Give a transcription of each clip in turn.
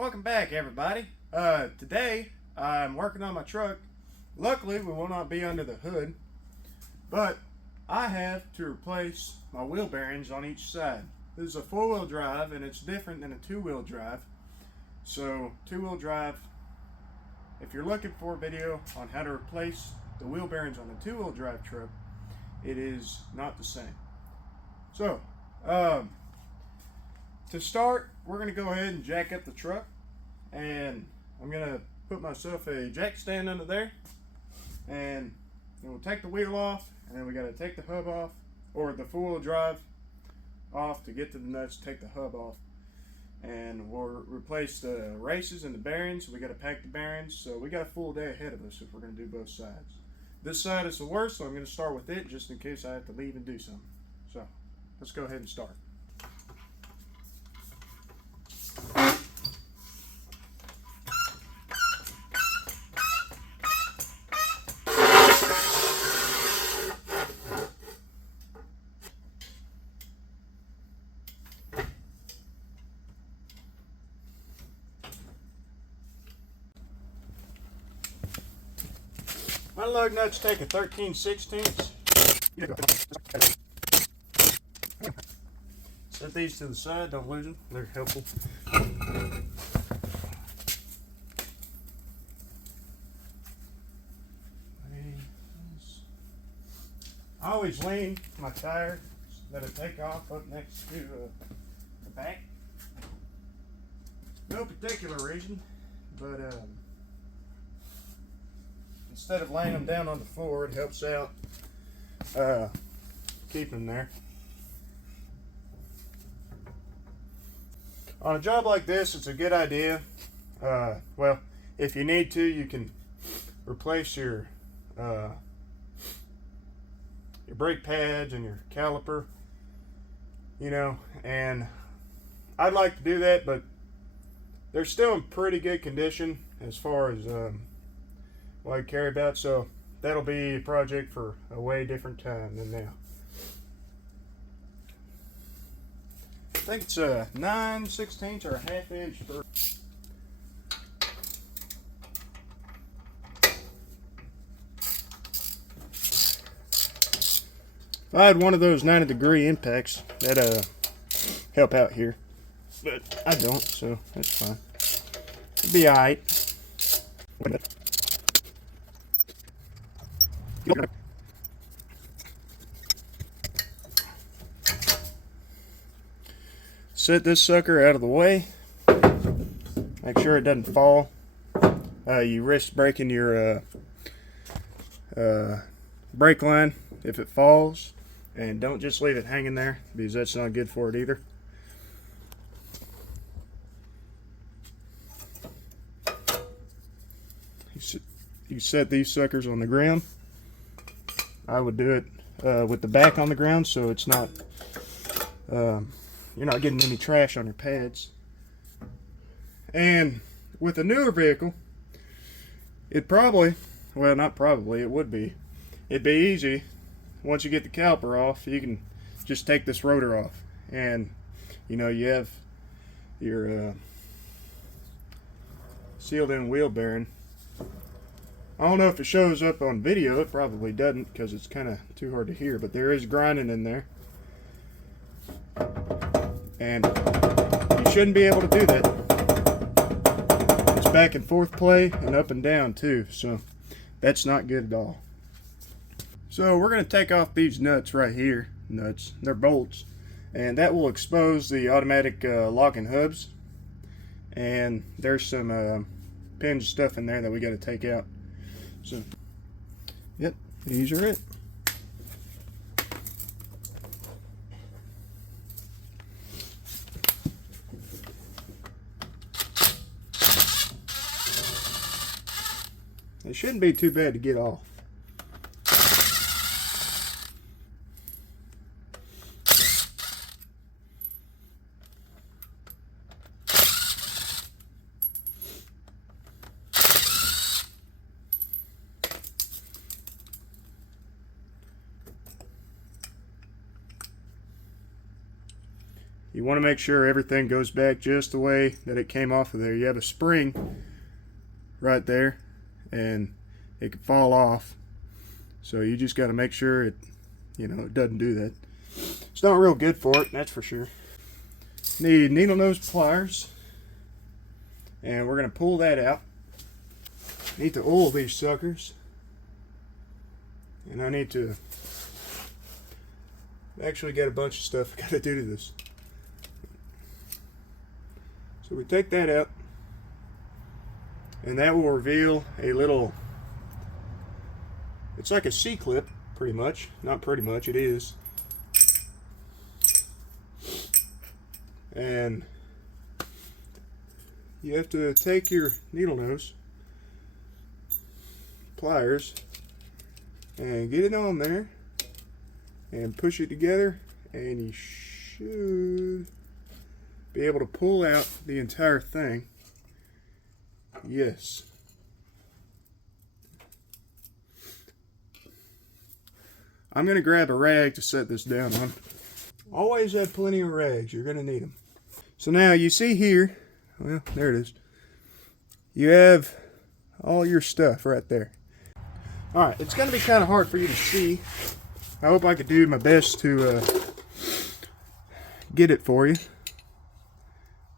Welcome back, everybody. Today I'm working on my truck. Luckily, we will not be under the hood, but I have to replace my wheel bearings on each side. This is a four-wheel drive, and it's different than a two-wheel drive. So, two-wheel drive, if you're looking for a video on how to replace the wheel bearings on a two-wheel drive truck, it is not the same. So, to start, we're going to go ahead and jack up the truck, and I'm going to put myself a jack stand under there, and we'll take the wheel off, and then we got to take the hub off, or the four-wheel drive off to get to the nuts, take the hub off, and we'll replace the races and the bearings. We got to pack the bearings, so we got a full day ahead of us if we're going to do both sides. This side is the worst, so I'm going to start with it just in case I have to leave and do something. So let's go ahead and start. My lug nuts take a 13/16. Set these to the side, don't lose them, they're helpful. I always lean my tire that I take off up next to the back. No particular reason, but instead of laying them down on the floor, it helps out keep them there. On a job like this, it's a good idea. Well, if you need to, you can replace your brake pads and your caliper, you know, and I'd like to do that, but they're still in pretty good condition as far as what I care about, so that'll be a project for a way different time than now. I think it's a 9/16 or a ½ inch for if I had one of those 90-degree impacts, that'd help out here, but I don't, so that's fine. It'll be alright. Set this sucker out of the way. Make sure it doesn't fall. You risk breaking your brake line if it falls, and don't just leave it hanging there because that's not good for it either. You set these suckers on the ground. I would do it with the back on the ground, so it's not you're not getting any trash on your pads. And with a newer vehicle, it probably, well, not probably, it would be, it'd be easy. Once you get the caliper off, you can just take this rotor off, and you know, you have your sealed in wheel bearing. I don't know if it shows up on video. It probably doesn't because it's kind of too hard to hear, but there is grinding in there, and you shouldn't be able to do that. It's back and forth play and up and down too, so that's not good at all. So we're going to take off these nuts right here. Nuts, they're bolts, and that will expose the automatic locking hubs, and there's some pins stuff in there that we got to take out. So yep, these are it. It shouldn't be too bad to get off. you want to make sure everything goes back just the way that it came off of there. You have a spring right there, and it can fall off. So you just got to make sure it, it doesn't do that. It's not real good for it, that's for sure. Need needle nose pliers, and we're going to pull that out. Need to oil these suckers, and I need to actually get a bunch of stuff I got to do to this. So we take that out, and that will reveal a little, it's like a C-clip, pretty much. Not pretty much, it is. And you have to take your needle nose pliers and get it on there and push it together, and you should be able to pull out the entire thing. Yes. I'm going to grab a rag to set this down on. Always have plenty of rags. You're going to need them. So now you see here, well, there it is. You have all your stuff right there. Alright, it's going to be kind of hard for you to see. I hope I could do my best to get it for you.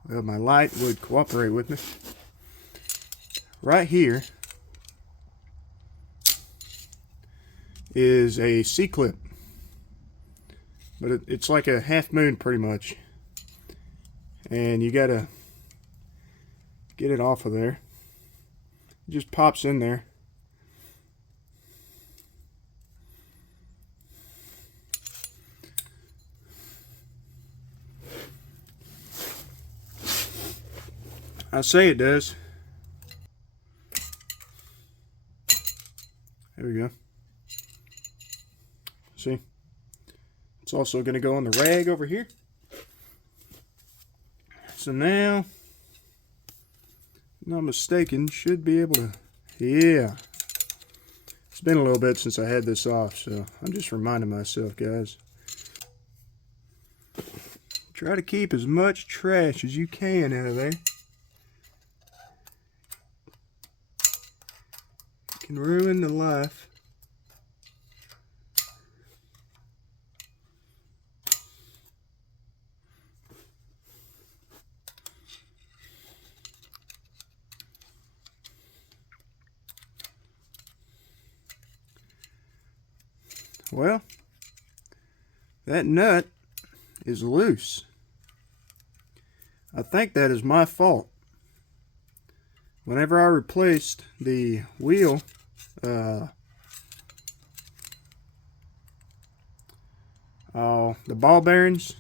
Well, my light would cooperate with me. Right here is a C-clip, but it's like a half moon pretty much, and you gotta get it off of there. It just pops in there. I say it does. There we go. See? It's also going to go on the rag over here. So now, if I'm not mistaken, should be able to, yeah. It's been a little bit since I had this off, so I'm just reminding myself, guys. Try to keep as much trash as you can out of there. Can ruin the life. Well, that nut is loose. I think that is my fault. Whenever I replaced the wheel, the ball bearings,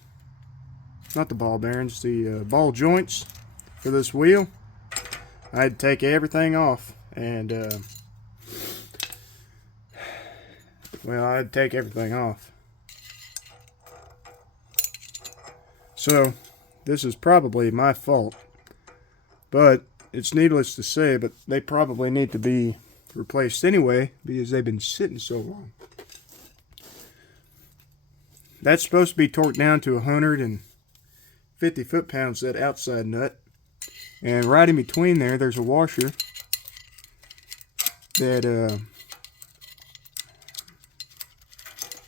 not the ball bearings, the ball joints for this wheel, I had to take everything off, and well, I had to take everything off. So this is probably my fault, but it's needless to say, but they probably need to be replaced anyway because they've been sitting so long. That's supposed to be torqued down to 150 foot-pounds, that outside nut. And right in between there, there's a washer that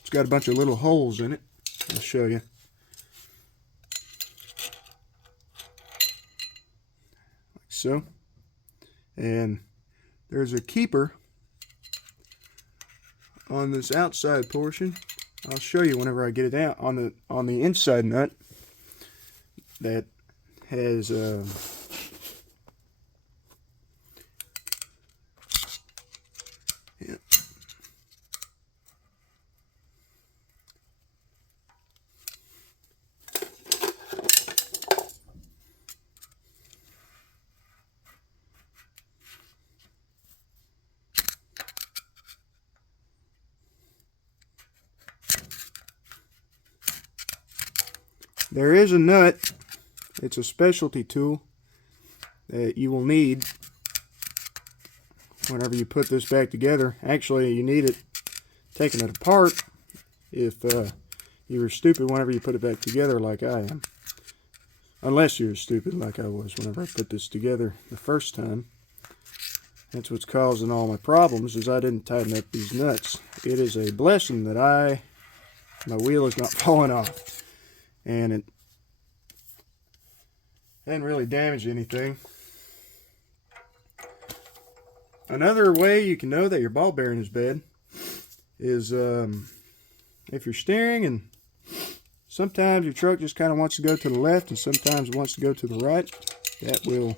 it's got a bunch of little holes in it. I'll show you. Like so. And there's a keeper on this outside portion. I'll show you whenever I get it out. On the inside nut that has yeah. There is a nut. It's a specialty tool that you will need whenever you put this back together. Actually, you need it taking it apart if you were stupid whenever you put it back together like I am. Unless you're stupid like I was whenever I put this together the first time. That's what's causing all my problems, is I didn't tighten up these nuts. It is a blessing that my wheel is not falling off. And it hadn't really damaged anything. Another way you can know that your ball bearing is bad is if you're steering and sometimes your truck just kind of wants to go to the left and sometimes it wants to go to the right. That will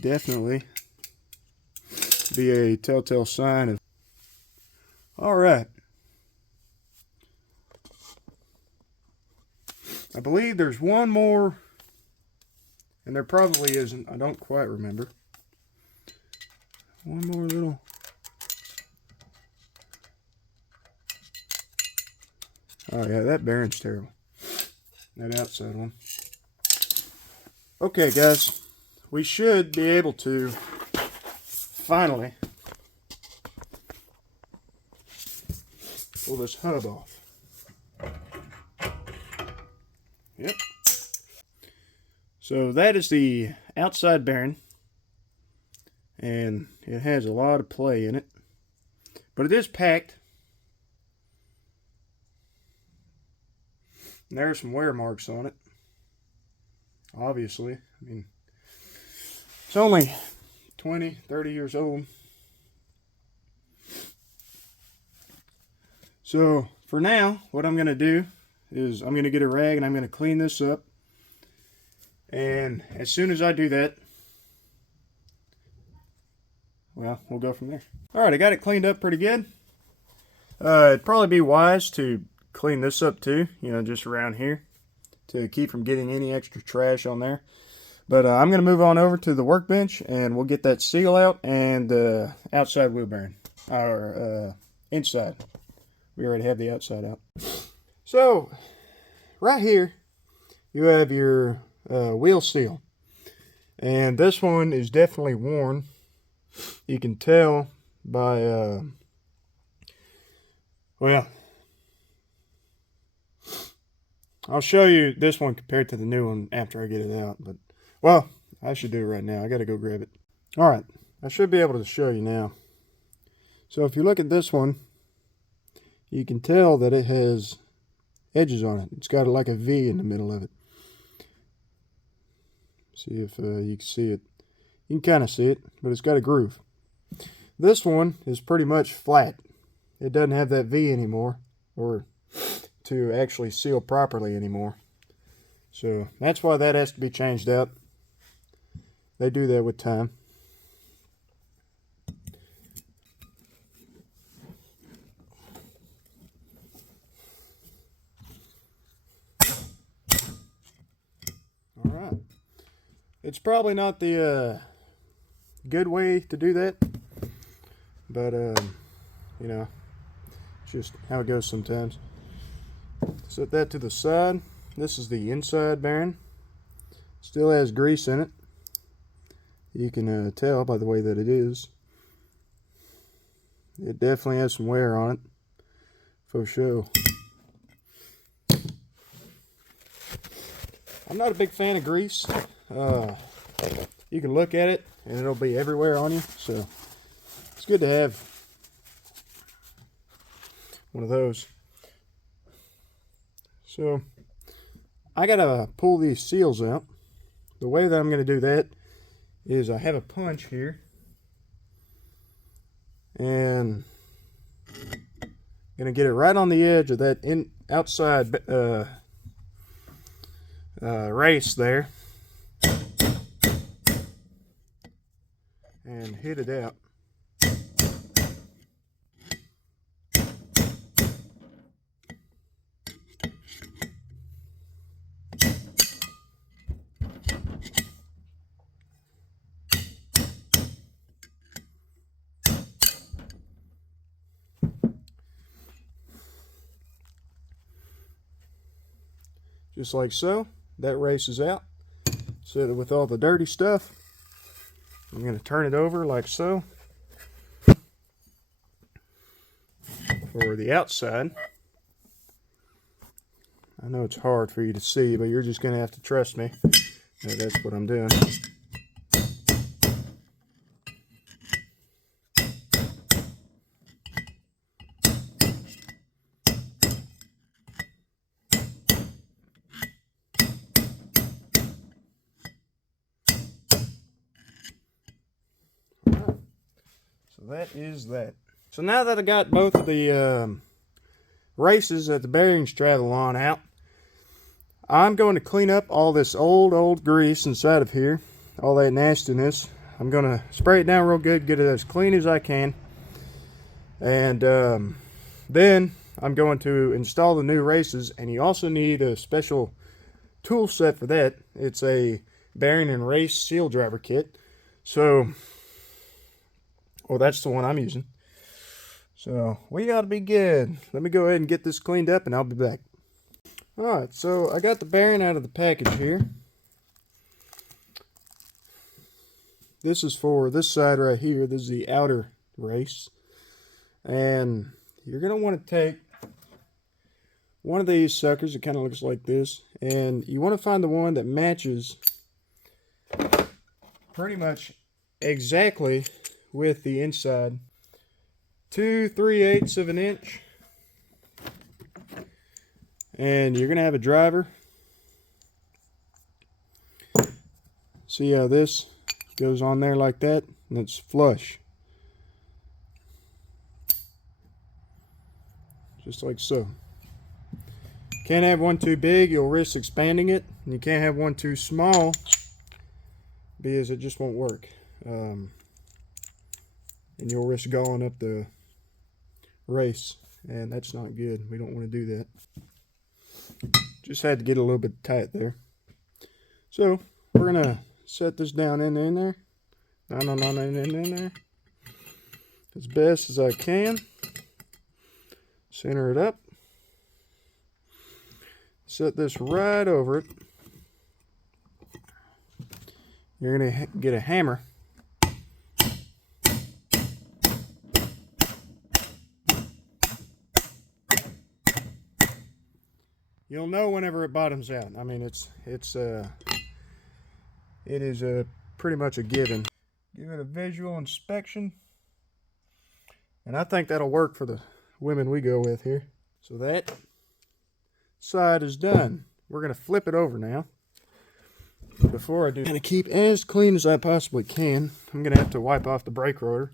definitely be a telltale sign of... Alright. I believe there's one more, and there probably isn't. I don't quite remember. One more little... Oh yeah, that bearing's terrible. That outside one. Okay guys, we should be able to finally pull this hub off. Yep. So that is the outside bearing, and it has a lot of play in it, but it is packed. And there are some wear marks on it, obviously. I mean, it's only 20, 30 years old. So for now, what I'm going to do is I'm going to get a rag and I'm going to clean this up. And as soon as I do that, well, we'll go from there. Alright, I got it cleaned up pretty good. It'd probably be wise to clean this up too, just around here, to keep from getting any extra trash on there. But I'm going to move on over to the workbench and we'll get that seal out and the outside wheel bearing, or inside. We already have the outside out. So right here you have your wheel seal, and this one is definitely worn. You can tell by well, I'll show you this one compared to the new one after I get it out, but well, I should do it right now. I gotta go grab it. Alright, I should be able to show you now. So if you look at this one, you can tell that it has edges on it. It's got like a V in the middle of it. See if you can see it. You can kind of see it, but it's got a groove. This one is pretty much flat. It doesn't have that V anymore, or to actually seal properly anymore. So that's why that has to be changed out. They do that with time. Alright. It's probably not the good way to do that, but it's just how it goes sometimes. Set that to the side. This is the inside bearing. Still has grease in it. You can tell by the way that it is. It definitely has some wear on it, for sure. I'm not a big fan of grease. You can look at it and it'll be everywhere on you, so it's good to have one of those. So I gotta pull these seals out. The way that I'm gonna do that is I have a punch here, and I'm gonna get it right on the edge of that outside race there, and hit it out. Just like so. That race is out. Set it with all the dirty stuff. I'm going to turn it over like so for the outside. I know it's hard for you to see, but you're just going to have to trust me that that's what I'm doing. Alright, so that is that. So now that I got both of the races that the bearings travel on out, I'm going to clean up all this old grease inside of here, all that nastiness. I'm going to spray it down real good, get it as clean as I can, and then I'm going to install the new races. And you also need a special tool set for that. It's a bearing and race seal driver kit. So, well, that's the one I'm using. So we gotta be good. Let me go ahead and get this cleaned up and I'll be back. Alright, so I got the bearing out of the package here. This is for this side right here. This is the outer race. And you're gonna want to take one of these suckers. It kind of looks like this. And you want to find the one that matches pretty much exactly with the inside. 2 3/8 of an inch, and you're gonna have a driver. See how this goes on there like that, and it's flush, just like so. Can't have one too big, you'll risk expanding it, and you can't have one too small because it just won't work, and you'll risk galling up the race, and that's not good. We don't want to do that. Just had to get a little bit tight there. So we're gonna set this down in there, in there, as best as I can. Center it up. Set this right over it. You're gonna get a hammer. You'll know whenever it bottoms out. I mean, it is pretty much a given. Give it a visual inspection, and I think that'll work for the women we go with here. So that side is done. We're gonna flip it over now. Before I do, I'm gonna keep as clean as I possibly can. I'm gonna have to wipe off the brake rotor.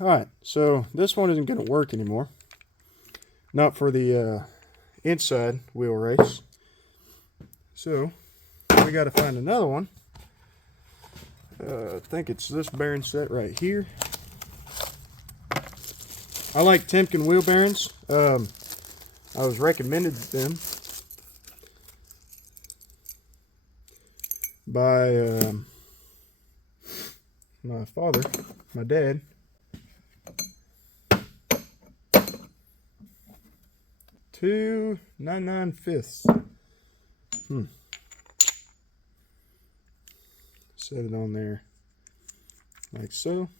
All right, so this one isn't gonna work anymore. Not for the inside wheel race. So we got to find another one. I think it's this bearing set right here. I like Timken wheel bearings. I was recommended them by my father, my dad. 2 9/9 Set it on there like so.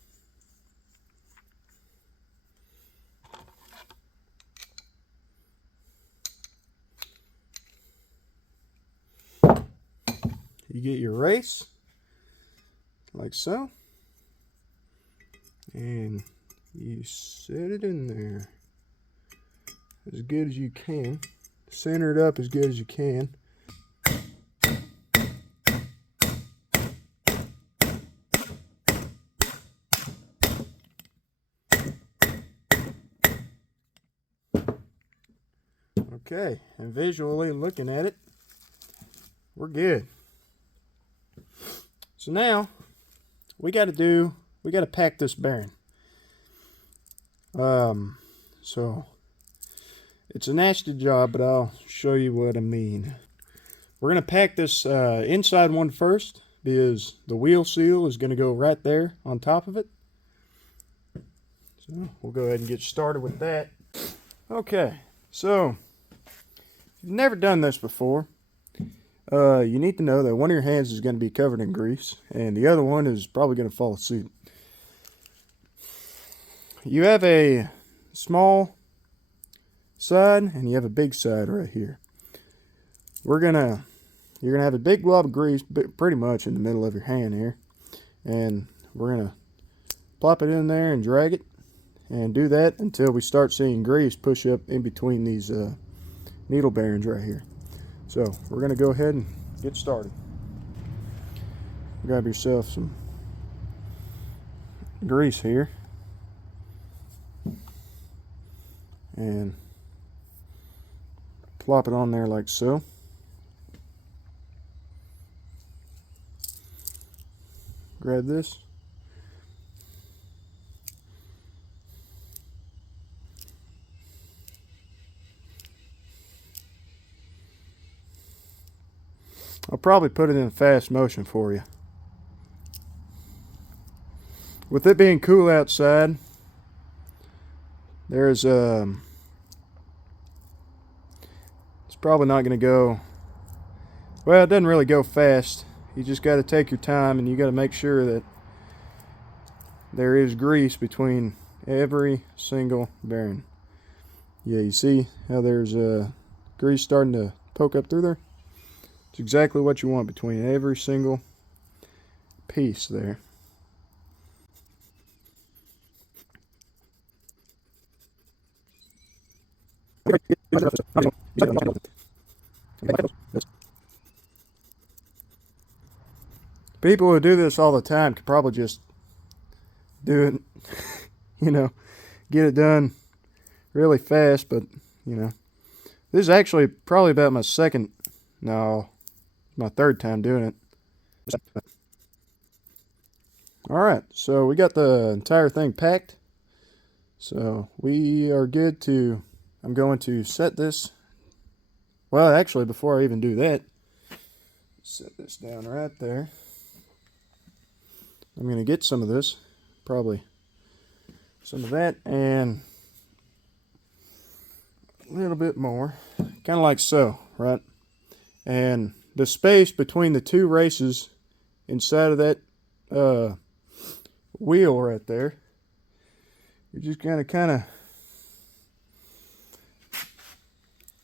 You get your race like so, and you set it in there as good as you can. Center it up as good as you can. Okay, and visually looking at it, we're good. So now we got to pack this bearing. So it's a nasty job, but I'll show you what I mean. We're going to pack this inside one first, because the wheel seal is going to go right there on top of it. So we'll go ahead and get started with that. Okay, so if you've never done this before, you need to know that one of your hands is going to be covered in grease, and the other one is probably going to follow suit. You have a small side, and you have a big side right here. You're gonna have a big blob of grease pretty much in the middle of your hand here, and we're gonna plop it in there and drag it, and do that until we start seeing grease push up in between these needle bearings right here. So we're gonna go ahead and get started. Grab yourself some grease here and plop it on there like so. Grab this. I'll probably put it in fast motion for you. With it being cool outside, it's probably not going to go, well, it doesn't really go fast. You just got to take your time, and you got to make sure that there is grease between every single bearing. Yeah, you see how there's grease starting to poke up through there? It's exactly what you want between every single piece there. People who do this all the time could probably just do it, get it done really fast, but, this is actually probably about my third time doing it. Alright, so we got the entire thing packed. So we are good to, I'm going to set this, well actually before I even do that, set this down right there. I'm going to get some of this, probably some of that, and a little bit more, kind of like so, right? And the space between the two races inside of that wheel right there, you're just going to kind of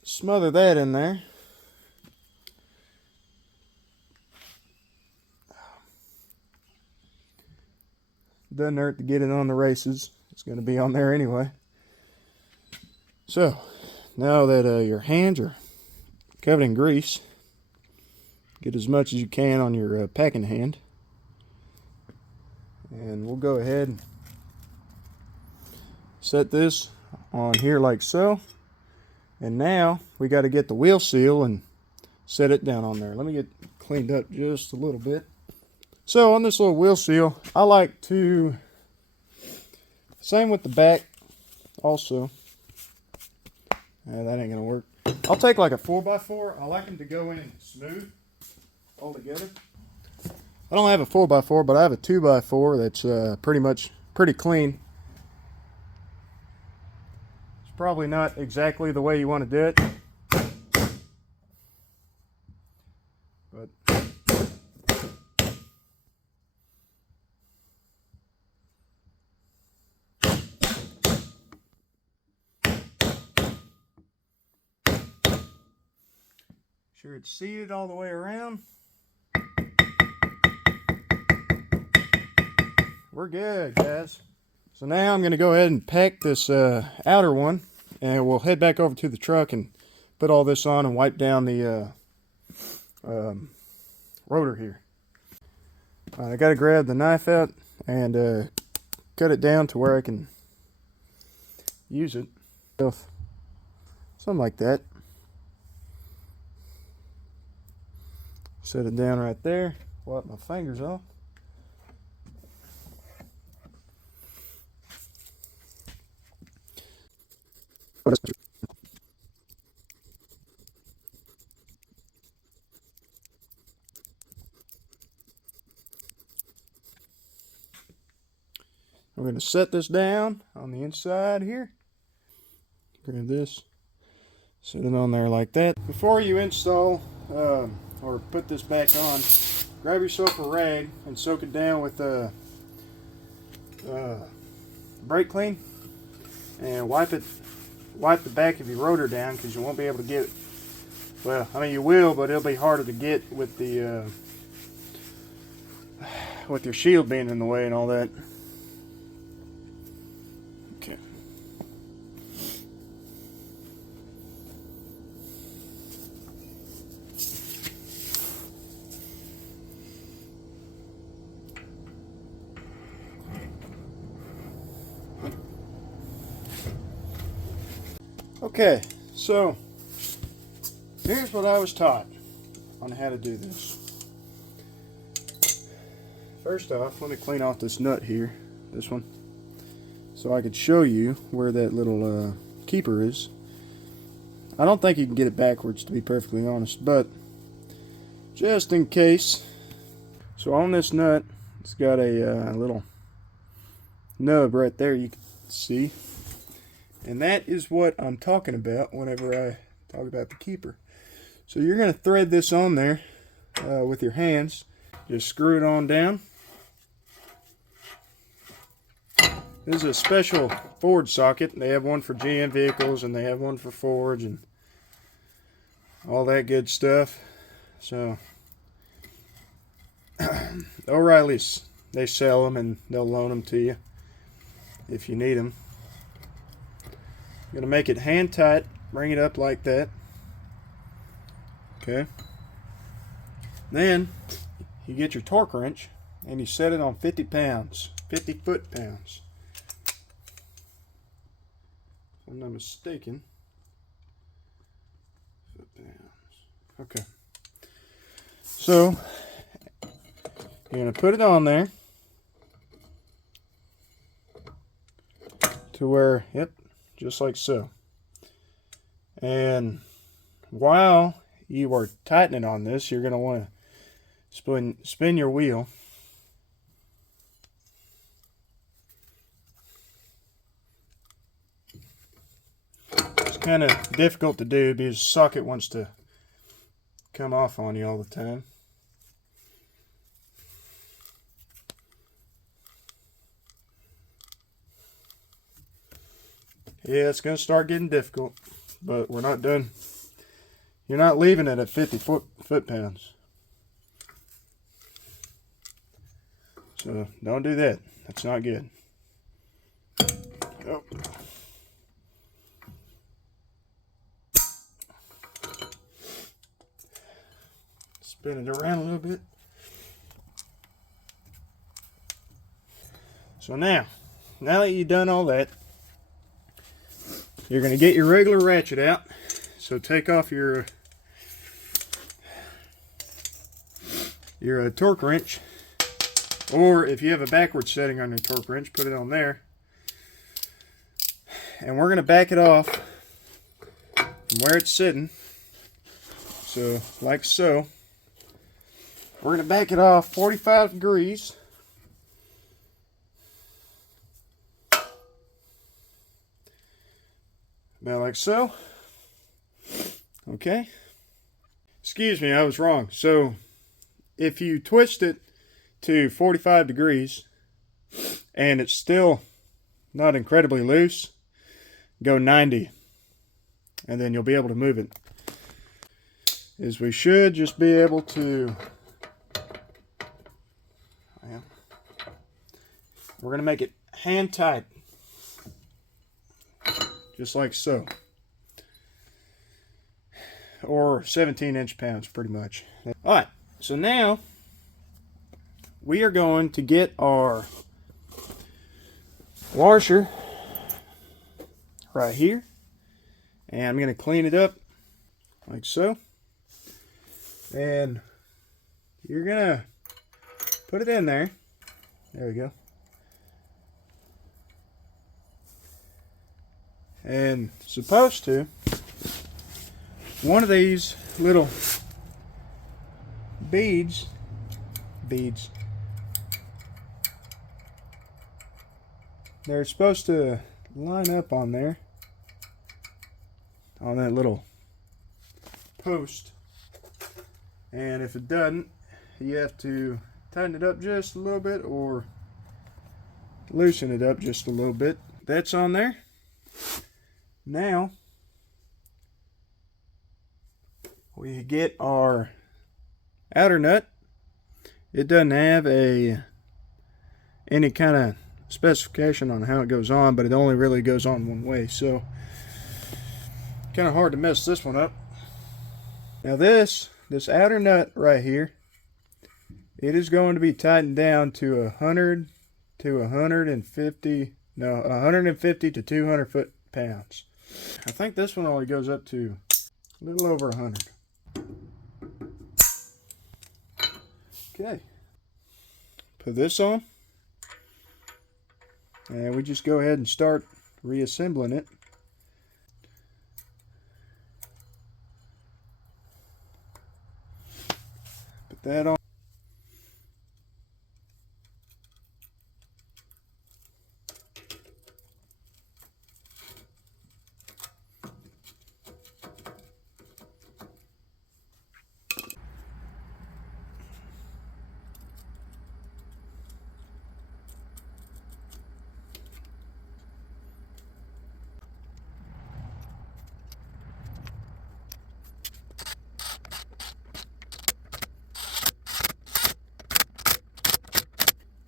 smother that in there. Doesn't hurt to get it on the races. It's going to be on there anyway. So, now that your hands are covered in grease, get as much as you can on your packing hand. And we'll go ahead and set this on here like so. And now we got to get the wheel seal and set it down on there. Let me get cleaned up just a little bit. So on this little wheel seal, I like to, same with the back also. That ain't gonna work. I'll take like a 4x4. I like them to go in smooth all together. I don't have a 4x4, but I have a 2x4 that's pretty clean. It's probably not exactly the way you want to do it, but sure it's seated all the way around. We're good, guys. So now I'm going to go ahead and pack this outer one, and we'll head back over to the truck and put all this on and wipe down the rotor here. I got to grab the knife out and cut it down to where I can use it. Something like that. Set it down right there. Wipe my fingers off. I'm going to set this down on the inside here. Grab this, set it on there like that. Before you install or put this back on, grab yourself a rag and soak it down with brake clean and wipe wipe the back of your rotor down because you won't be able to get, well, I mean you will, but it'll be harder to get with the with your shield being in the way and all that. Okay. Okay, so here's what I was taught on how to do this. First off, let me clean off this nut here, this one, so I could show you where that little keeper is. I don't think you can get it backwards, to be perfectly honest, but just in case. So on this nut, it's got a little nub right there you can see. And that is what I'm talking about whenever I talk about the keeper. So you're going to thread this on there with your hands. Just screw it on down. This is a special Ford socket. They have one for GM vehicles and they have one for Fords and all that good stuff. So O'Reilly's, they sell them and they'll loan them to you if you need them. You're going to make it hand tight, bring it up like that. Okay. Then you get your torque wrench and you set it on 50 pounds, 50 foot-pounds. If I'm not mistaken. Foot-pounds. Okay. So you're going to put it on there to where, yep, just like so. And while you are tightening on this, you're going to want to spin your wheel. It's kind of difficult to do because the socket wants to come off on you all the time. Yeah, it's going to start getting difficult, but we're not done. You're not leaving it at 50 foot-pounds. So don't do that. That's not good. Go. Spin it around a little bit. So now that you've done all that, you're going to get your regular ratchet out. So take off your torque wrench, or if you have a backward setting on your torque wrench, put it on there. And we're going to back it off from where it's sitting. So like so. We're going to back it off 45 degrees. About like so. Okay. Excuse me, I was wrong. So if you twist it to 45 degrees and it's still not incredibly loose, go 90 and then you'll be able to move it. Is we should just be able to, we're going to make it hand tight. Just like so. Or 17 inch-pounds, pretty much. Alright, so now we are going to get our washer right here. And I'm going to clean it up like so. And you're going to put it in there. There we go. And supposed to, one of these little beads, they're supposed to line up on there, on that little post. And if it doesn't, you have to tighten it up just a little bit or loosen it up just a little bit. That's on there. Now we get our outer nut. It doesn't have any kind of specification on how it goes on, but it only really goes on one way, so kind of hard to mess this one up. Now this outer nut right here, it is going to be tightened down to 100 to 150 to 200 foot-pounds. I think this one only goes up to a little over 100. Okay, put this on, and we just go ahead and start reassembling it. Put that on.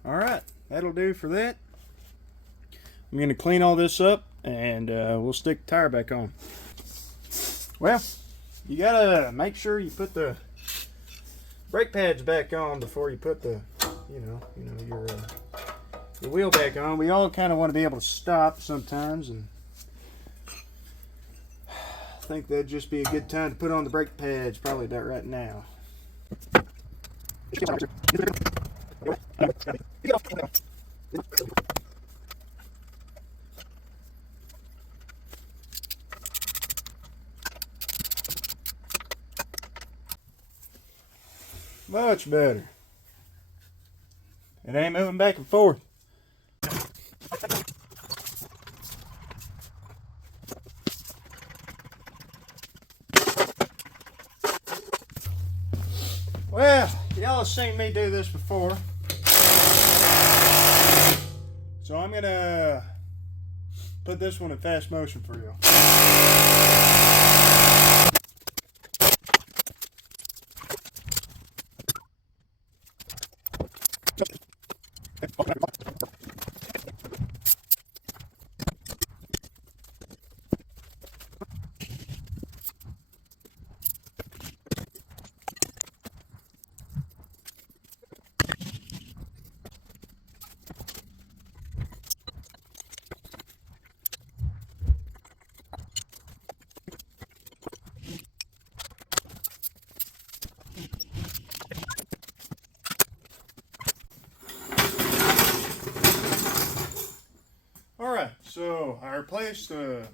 Alright, that'll do for that. I'm going to clean all this up, and we'll stick the tire back on. Well, you gotta make sure you put the brake pads back on before you put the, your wheel back on. We all kind of want to be able to stop sometimes, and I think that'd just be a good time to put on the brake pads, probably right now. Much better. It ain't moving back and forth. Well, y'all have seen me do this before, so I'm gonna put this one in fast motion for you. Alright, so I replaced the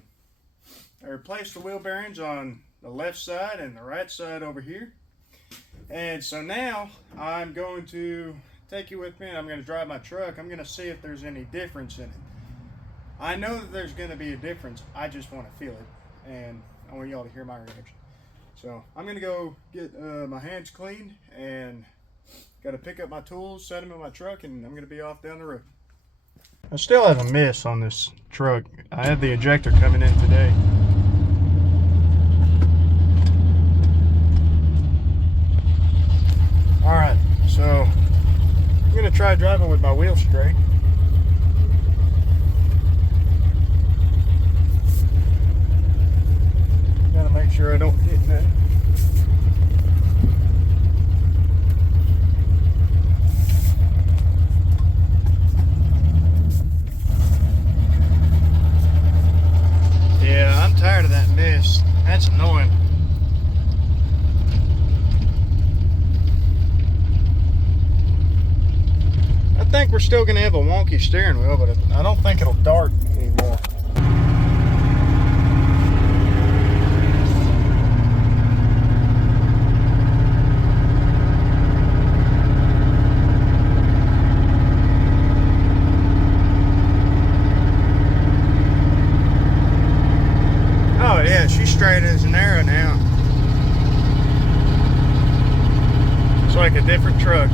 wheel bearings on the left side and the right side over here. And so now I'm going to take you with me, and I'm going to drive my truck. I'm going to see if there's any difference in it. I know that there's going to be a difference. I just want to feel it, and I want y'all to hear my reaction. So I'm going to go get my hands cleaned, and got to pick up my tools, set them in my truck, and I'm going to be off down the road. I still have a miss on this truck. I had the ejector coming in today. Alright, so I'm going to try driving with my wheels straight. Gotta make sure I don't hit that. Yeah, I'm tired of that mist. That's annoying. I think we're still going to have a wonky steering wheel, but I don't think it'll dart anymore. Oh yeah, she's straight as an arrow now. It's like a different truck.